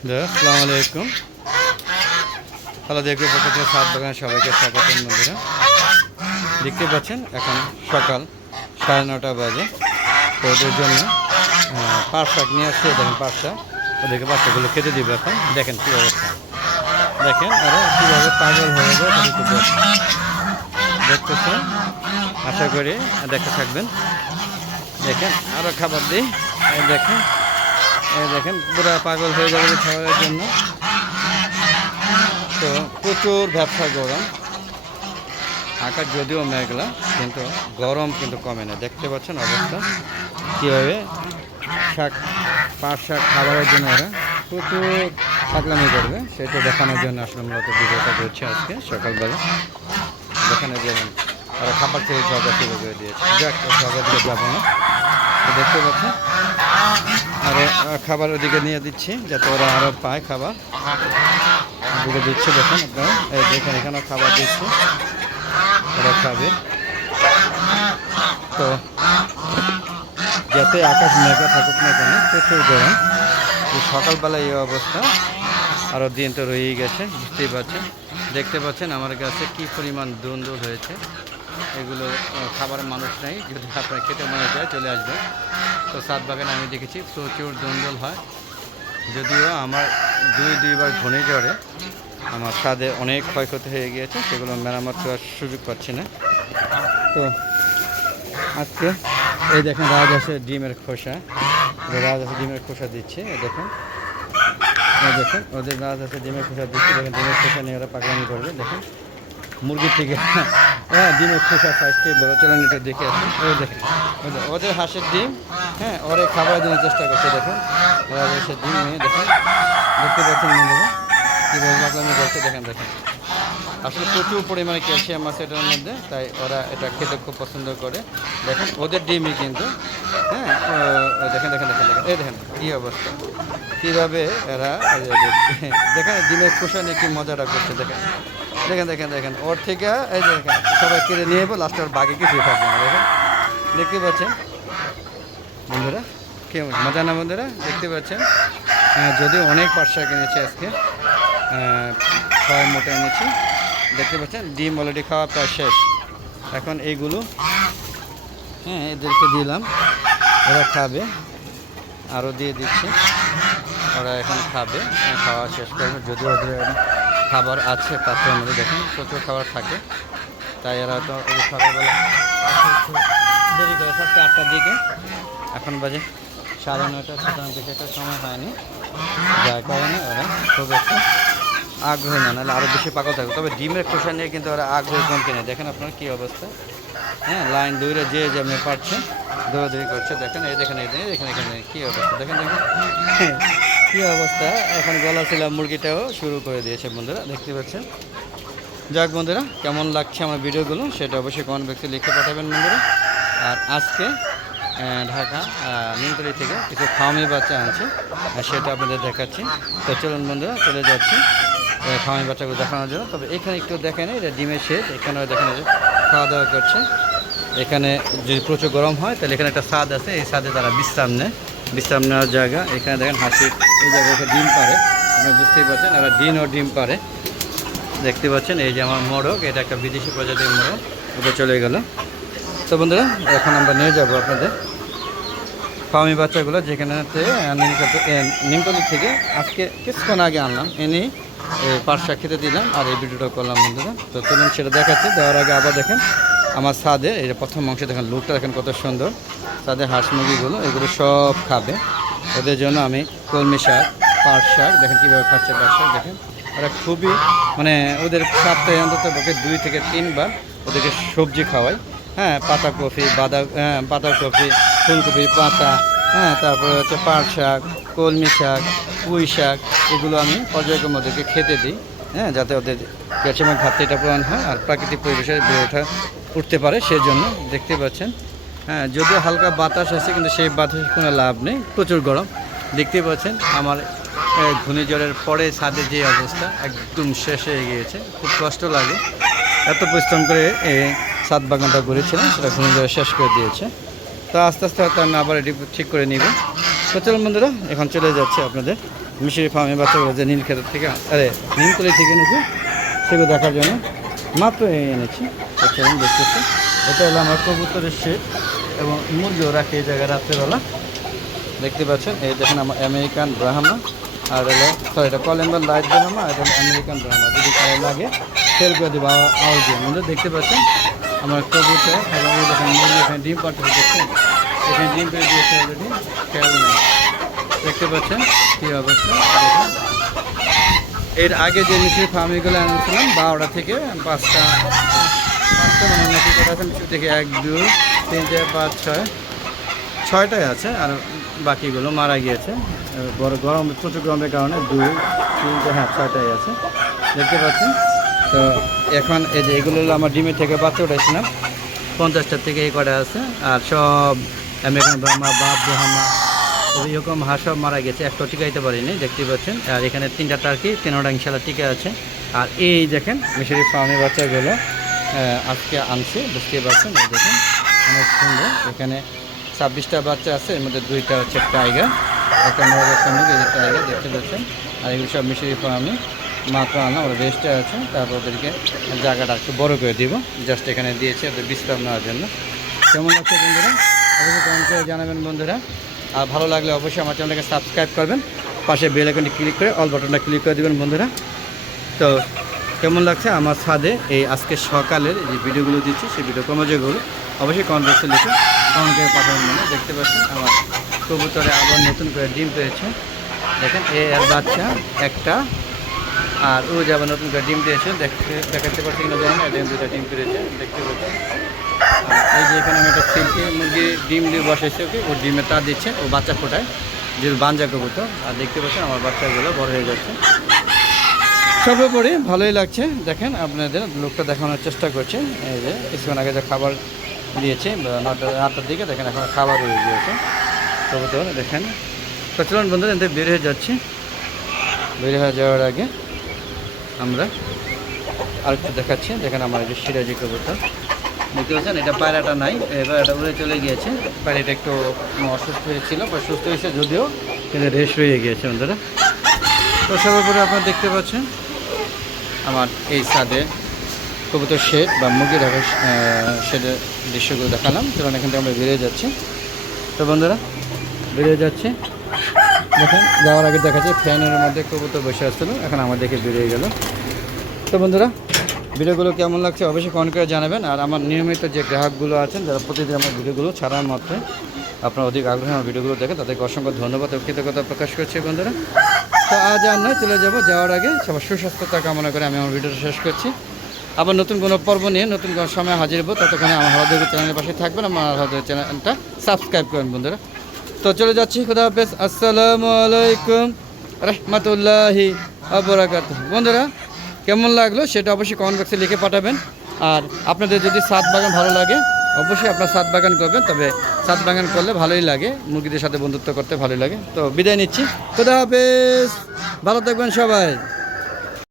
আসসালামু আলাইকুম। দেখবে পক্ষে সাত বাগান সবাইকে স্বাগতম বন্ধুরা। দেখতে পাচ্ছেন, এখন সকাল সাড়ে নটা বাজে। তো ওদের জন্য পাট নিয়ে আসছে দেখেন পাট ওদেরকে বাচ্চাগুলো খেতে দিবে এখন। দেখেন কী অবস্থা। দেখেন ওরা কীভাবে পাগল হয়ে তাদের দেখতেছেন? আশা করি দেখতে থাকবেন। দেখেন আরও খাবার দিই। দেখেন দেখেন, পুরো পাগল হয়ে যাবে খাবারের জন্য। তো প্রচুর ব্যবসা গরম। আকাশ যদিও মেঘলা, কিন্তু গরম কিন্তু কমে না। দেখতে পাচ্ছেন অবস্থা। কীভাবে শাক, পাট শাক খাবারের জন্য ওরা প্রচুর পাগলামি করবে। সেটা দেখানোর জন্য আসলে মূলত ভিডিওটা করছি আজকে, সকালবেলা। দেখানো যাবেন ওরা খাবার থেকে ঝগড়া শুরু করে দিয়েছে। ও ঝগড়া যাব না। দেখতে পাচ্ছেন? আরও খাবার ওদিকে নিয়ে দিচ্ছি, যাতে ওরা আরও পায় খাবার। ওদিকে দিচ্ছে, দেখুন আপনারা। দেখেন, এখানেও খাবার দিচ্ছে। ওরা খাবে। তো, যাতে আকাশ মেঘা থাকুক না কেন, প্রচুর গরম। সকালবেলা এই অবস্থা। আরও দিন তো রয়েই গেছে, বুঝতেই পারছেন। দেখতে পাচ্ছেন আমার কাছে কি পরিমাণ দুন্দুল হয়েছে। এগুলো খাবার মানুষ নেই, যদি আপনার খেতে মনে যায় চলে আসবে তো সাত বাগানে আমি দেখেছি, প্রচুর দুন্দুল হয়। যদিও আমার দুই, দুইবার ঘূর্ণিঝড়ে আমার স্বাদে অনেক ক্ষয়ক্ষতি হয়ে গিয়েছে, সেগুলো মেরামত করার সুযোগ পাচ্ছি না। তো আজকে এই দেখেন রাজহাঁসের ডিমের খোসা রাজহাঁসের ডিমের খোসা দিচ্ছে, এই দেখেন। দেখেন, ওদের রাজহাঁসের ডিমের খোসা দিচ্ছে, দেখেন ডিমের খোসা নিয়ে ওরা পাকলামি করবে, দেখেন। মুরগির থেকে হ্যাঁ ডিমের খোসা সাইজটি বড় চলেন এটা দেখে আসুন ওই দেখেন ওদের হাঁসের ডিম হ্যাঁ ওরা খাবার দেওয়ার চেষ্টা করছে দেখুন। রাজহাঁসের ডিম নিয়ে দেখেন দেখতে পাচ্ছেন বন্ধুরা কীভাবে পাকলামি করছে দেখেন দেখেন। আসলে প্রচুর পরিমাণে ক্যালসিয়াম আছে এটার মধ্যে তাই ওরা এটা খেতে খুব পছন্দ করে। দেখেন ওদের ডিমই কিন্তু হ্যাঁ ও, দেখেন দেখেন দেখেন দেখেন এই দেখেন কী অবস্থা। কীভাবে এরা দেখেন ডিমের খোসা নিয়ে কী মজাটা করছে দেখেন। দেখেন দেখেন দেখেন। ওর থেকে, এই দেখেন, সবাই কেড়ে নিয়ে যাব লাস্টে ওর বাকি কিছুই থাকবে না, দেখেন। দেখতে পাচ্ছেন? বন্ধুরা কেমন মজা না বন্ধুরা? দেখতে পাচ্ছেন? যদিও অনেক পাটশা কিনেছি আজকে। ছয় মোটা এনেছি। দেখতে পাচ্ছেন? ডিম অলরেডি খাওয়া প্রায় শেষ। এখন এইগুলো হ্যাঁ এদেরকে দিলাম। ওরা খাবে। আরও দিয়ে দিচ্ছি। ওরা এখন খাবে। খাওয়া শেষ করবে। যদিও ওদের খাবার আছে, পাত্রের মধ্যে দেখেন, প্রচুর খাবার থাকে। তাই এরা তো সকালবেলা দেরি করে সাতটা আটটার দিকে। এখন বাজে সাড়ে নয়টা বেশি একটা সময় হয়নি। যার কারণে ওরা খুব একটা আগ্রহ না, নাহলে আরও বেশি পাগল থাকে তবে ডিমের খোসা নিয়ে কিন্তু ওরা আগ্রহ কম কিনে। দেখেন আপনার কী অবস্থা। হ্যাঁ লাইন দৌড়ে যে যেমনি পারছে, দৌড়াদৌড়ি করছে। দেখেন, এই দেখেন এই দেখেন এখানে কী অবস্থা। দেখেন দেখেন। কী অবস্থা? এখন গলা ছিল, মুরগিটাও শুরু করে দিয়েছে বন্ধুরা, দেখতে পাচ্ছেন? যাক বন্ধুরা, কেমন লাগছে আমার ভিডিওগুলো সেটা অবশ্যই কমেন্ট ব্যক্তি লিখে পাঠাবেন বন্ধুরা। আর আজকে ঢাকা নিমতলি থেকে কিছু ফার্মি বাচ্চা আনছে, আর সেটা আপনাদের দেখাচ্ছি। তো চলুন বন্ধুরা, চলে যাচ্ছি ফার্মি বাচ্চাগুলো দেখানোর জন্য। তবে এখানে একটু দেখেন, এটা ডিমের শেড এখানেও দেখেন যে খাওয়া দাওয়া করছে। এখানে যদি প্রচুর গরম হয়, তাহলে এখানে একটা স্বাদ আছে, এই স্বাদে তারা বিশ্রাম নেয়। বিশ্রাম নেওয়ার জায়গা। এখানে দেখেন হাসি, এই জায়গায় ডিম পারে আপনি বুঝতেই পারছেন আর ডিম ও ডিম পারে দেখতে পাচ্ছেন, এই যে আমার মোড়ক, এটা একটা বিদেশি প্রজাতির মোড়ক, ওটা চলে গেল। তো বন্ধুরা, এখন আমরা নিয়ে যাব আপনাদের ফার্মি বাচ্চাগুলো যেখানেতে নিমতলি থেকে আজকে কিছুক্ষণ আগে আনলাম। এনে পার্সা খেতে দিলাম, আর এই ভিডিওটা করলাম বন্ধুরা। তো চলুন সেটা দেখাচ্ছি, দেওয়ার আগে আবার দেখেন, আমার সাদে এই প্রথম অংশে দেখেন, লুকটা দেখেন কত সুন্দর। সাদে হাঁস মুরগিগুলো, এগুলো সব খাবে। ওদের জন্য আমি কলমি শাক, পাট শাক, দেখেন কীভাবে খাচ্ছে পাট শাক, দেখেন। ওরা খুবই মানে ওদের সপ্তাহে অন্তত পক্ষে দুই থেকে তিনবার ওদেরকে সবজি খাওয়াই। হ্যাঁ পাতাকপি বাঁধা হ্যাঁ পাতাকপি, ফুলকপি, পাতা হ্যাঁ তারপরে হচ্ছে পাট শাক, কলমি শাক, পুঁই শাক, এগুলো আমি পর্যায়ক্রমে ওদেরকে খেতে দিই হ্যাঁ যাতে ওদের ক্যালসিয়ামের ঘাটতিটা পূরণ হয় আর প্রাকৃতিক পরিবেশে বেড়ে ওঠা, উঠতে পারে। সেজন্য দেখতে পাচ্ছেন হ্যাঁ যদিও হালকা বাতাস আছে, কিন্তু সেই বাতাসের কোনো লাভ নেই। প্রচুর গরম। দেখতেই পাচ্ছেন, আমার ঘূর্ণিঝড়ের পরে ছাদে যে অবস্থা, একদম শেষ হয়ে গিয়েছে। খুব কষ্ট লাগে। এত পরিশ্রম করে ছাদ বাগানটা করেছিলাম, সেটা ঘূর্ণিঝড়ে শেষ করে দিয়েছে। তা আস্তে আস্তে হয়তো আমি আবার এটি ঠিক করে নিব। তো বন্ধুরা, এখন চলে যাচ্ছে আপনাদের মিশরি ফার্মে বাচ্চাগুলো যে নীল ক্ষেতের থেকে, আরে নিমতলি থেকে এনেছি, সেগুলো দেখার জন্য। মাত্র এনেছি। দেখতেছি। এটা হলো আমার কবুতরের শেড এবং মুরগিও রাখি এই জায়গায় রাত্রেবেলা। দেখতে পাচ্ছেন, এই দেখেন আমার আমেরিকান ব্রাহ্মা আর হলো সরি এটা কলেম্বার লাইট ব্রাহ্মা আর আমেরিকান ব্রাহ্মা যদি কারও লাগে সেল করে দেবো আউল দিয়ে। আমাদের দেখতে পাচ্ছেন, আমার কবুতর, এবং দেখেন মুরগি, এখানে ডিম পাঠাতে দেখছেন? এখানে ডিম পেয়ে দিয়েছে অলরেডি খেয়াল নেই। দেখতে পাচ্ছেন, কী অবস্থা? এর আগে যে মিষ্টির ফার্মিগুলো আনছিলাম, বারোটা থেকে পাঁচটা পাঁচটা মানে নাকি আছে? মিষ্টি এক, দুই, তিন, চার, পাঁচ, ছয়। ছয়টাই আছে, আর বাকিগুলো মারা গিয়েছে। বড় গরম, প্রচুর গরমের কারণে দুই তিনটে হ্যাঁ ছয়টাই আছে। দেখতে পাচ্ছেন? তো এখন এই যে এগুলো হলো আমার ডিমের থেকে বাচ্চা উঠেছিলাম পঞ্চাশটার থেকে এই কটা আছে, আর সব আমেরিকান ব্রাহ্মা, বাপ, ব্রাহ্মা, এরকম হাঁস সব মারা গেছে। একটা টিকাইতে পারিনি, দেখতে পাচ্ছেন? আর এখানে তিনটা টার্কি তিনটা ইনশাল্লাহ টিকে আছে। আর এই দেখেন, মিশরি ফার্মের বাচ্চাগুলো। আজকে আনছে, বুঝতেই পারছেন? দেখুন, অনেক সুন্দর। এখানে ছাব্বিশটা বাচ্চা আছে, এর মধ্যে দুইটা হচ্ছে টাইগার একটা নর একটা টাইগার দেখতে পাচ্ছেন। আর এগুলো সব মিশরি ফার্মে মাত্র আনা, ওরা রেস্টে আছে। তারপর ওদেরকে জায়গাটা একটু বড় করে দিব। জাস্ট এখানে দিয়েছে, ওদের বিশ্রাম নেওয়ার জন্য। কেমন লাগছে বন্ধুরা? অবশ্যই কমেন্ট করে জানাবেন বন্ধুরা। আর ভালো লাগলে অবশ্যই আমার চ্যানেলকে সাবস্ক্রাইব করবেন। পাশে বেল আইকনটি ক্লিক করে অল বাটনটা ক্লিক করে দেবেন বন্ধুরা। তো কেমন লাগছে আমার ছাদে এই আজকে সকালের যে ভিডিওগুলো দিচ্ছি, সেই ভিডিও কমজগুলো অবশ্যই কমেন্ট বক্সে লিখে কমেন্ট করে পাঠাবেন মানে দেখতে পাচ্ছেন আমার কবুতরে আবার নতুন করে ডিম পেয়েছে দেখেন, এ আর বাচ্চা, একটা। আর ও যে আবার নতুন করে ডিম দিয়েছে দেখতে দেখাতে পারছি কিনা জানি ডিম দুটা ডিম পেরেছে, দেখতে পাচ্ছেন। এই যে এখানে আমি একটা সিল্কি মুরগি ডিম দিয়ে বসেছে ওকে? ও ডিমে তা দিচ্ছে, ও বাচ্চা ফোটায়, যে বাঞ্জা কবুতর। আর দেখতে পাচ্ছেন, আমার বাচ্চাগুলো বড় হয়ে যাচ্ছে। সর্বোপরি ভালোই লাগছে। দেখেন, আপনাদের লোকটা দেখানোর চেষ্টা করছে। এই যে, কিছুক্ষণ আগে যে খাবার দিয়েছে নটা, আটটার দিকে, দেখেন এখন খাবার হয়ে গিয়েছে। কবুতর, দেখেন। প্রচলন চলুন বন্ধুরা, এতে বের হয়ে যাচ্ছি। বের হয়ে যাওয়ার আগে আমরা আরেকটু দেখাচ্ছি। দেখেন আমার যে সিরাজি কবুতর। দেখতে পাচ্ছেন, এটা পায়রাটা নাই এবার এটা উড়ে চলে গিয়েছে। পায়রাটা একটু অসুস্থ হয়েছিল, বা সুস্থ হয়েছে যদিও, কিন্তু রেস্ট হয়ে গিয়েছে বন্ধুরা। তো সর্বোপরি আপনারা দেখতে পাচ্ছেন। আমার এই ছাদে কবুতর শেড বা মুরগি রাখার শেডের দৃশ্যগুলো দেখালাম। চলুন এখান থেকে আমরা বেরিয়ে যাচ্ছি। তো বন্ধুরা, বেরিয়ে যাচ্ছি। দেখেন, যাওয়ার আগে দেখা যায় ফ্যানের মধ্যে কবুতর বসে আসছিল, এখন দেখে বেরিয়ে গেল। তো বন্ধুরা, ভিডিওগুলো কেমন লাগছে অবশ্যই কমেন্ট করে জানাবেন। আর আমার নিয়মিত যে গ্রাহকগুলো আছেন, যারা প্রতিদিন আমার ভিডিওগুলো ছাড়ার মধ্যে আপনার অধিক আগ্রহে আমার ভিডিওগুলো দেখেন, তাদেরকে অসংখ্য ধন্যবাদ ও কৃতজ্ঞতা প্রকাশ করছি বন্ধুরা। তো আজ আর নয়, চলে যাব যাওয়ার আগে। সবার সুস্বাস্থ্যতা কামনা করে আমি আমার ভিডিওটা শেষ করছি। আবার নতুন কোনো পর্ব নিয়ে নতুন কোনো সময় হাজির হব। ততক্ষণে আমার হরদেবী চ্যানেলের পাশে থাকবেন, আমার হরদেবী চ্যানেলটা সাবস্ক্রাইব করবেন বন্ধুরা। তো চলে যাচ্ছি, খুদা হাফেজ। আসসালামু আলাইকুম রহমতুল্লাহি আবরাকাত বন্ধুরা, কেমন লাগল সেটা অবশ্যই কমেন্ট বক্সে লিখে পাঠাবেন। আর আপনাদের যদি সাত বাগান ভালো লাগে অবশ্যই আপনার সাত বাগান করবেন, তবে সাত বাগান করলে ভালোই লাগে, মুরগিদের সাথে বন্ধুত্ব করতে ভালোই লাগে। তো বিদায় নিচ্ছি। খোদা হাফেজ। ভালো থাকবেন সবাই।